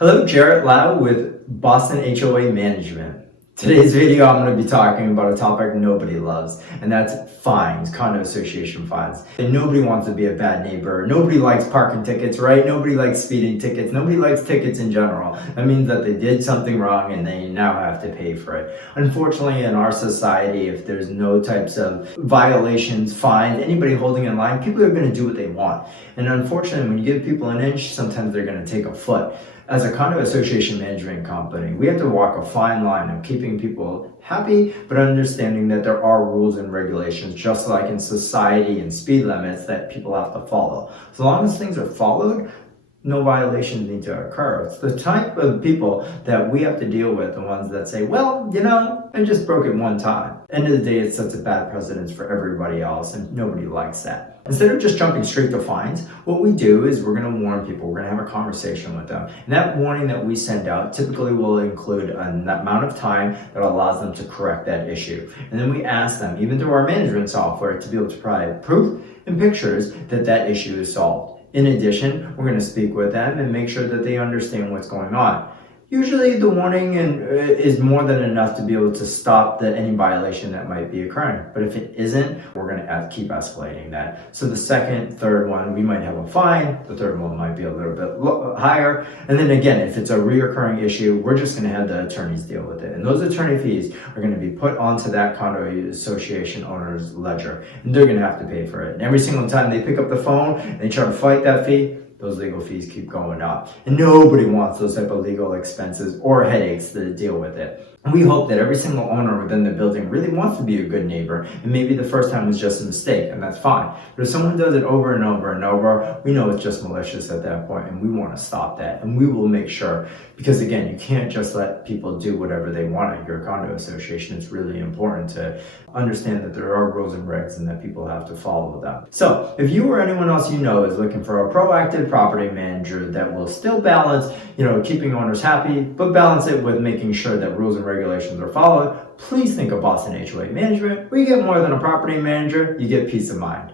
Hello, Jarrett Lau with Boston HOA Management. Today's video, I'm going to be talking about a topic nobody loves, and that's fines, condo association fines. And nobody wants to be a bad neighbor. Nobody likes parking tickets, right? Nobody likes speeding tickets. Nobody likes tickets in general. That means that they did something wrong and they now have to pay for it. Unfortunately, in our society, if there's no types of violations, fines, anybody holding in line, people are going to do what they want. And unfortunately, when you give people an inch, sometimes they're going to take a foot. As a condo association management company, we have to walk a fine line of keeping people happy, but understanding that there are rules and regulations, just like in society and speed limits that people have to follow. As long as things are followed, no violations need to occur. It's the type of people that we have to deal with, the ones that say, well, I just broke it one time. End of the day, it sets a bad precedence for everybody else, and nobody likes that. Instead of just jumping straight to fines, what we do is we're going to warn people. We're going to have a conversation with them. And that warning that we send out typically will include an amount of time that allows them to correct that issue. And then we ask them, even through our management software, to be able to provide proof and pictures that that issue is solved. In addition, we're going to speak with them and make sure that they understand what's going on. Usually the warning is more than enough to be able to stop any violation that might be occurring. But if it isn't, we're going to keep escalating that. So the second, third one, we might have a fine. The third one might be a little bit higher. And then again, if it's a reoccurring issue, we're just going to have the attorneys deal with it. And those attorney fees are going to be put onto that condo association owner's ledger. And they're going to have to pay for it. And every single time they pick up the phone and they try to fight that fee, those legal fees keep going up. And nobody wants those type of legal expenses or headaches to deal with it. And we hope that every single owner within the building really wants to be a good neighbor. And maybe the first time was just a mistake, and that's fine. But if someone does it over and over and over, we know it's just malicious at that point, and we want to stop that. And we will make sure, because again, you can't just let people do whatever they want at your condo association. It's really important to understand that there are rules and regs and that people have to follow them. So if you or anyone else you know is looking for a proactive property manager that will still balance, keeping owners happy, but balance it with making sure that rules and regulations are followed, please think of Boston HOA Management. Where you get more than a property manager, you get peace of mind.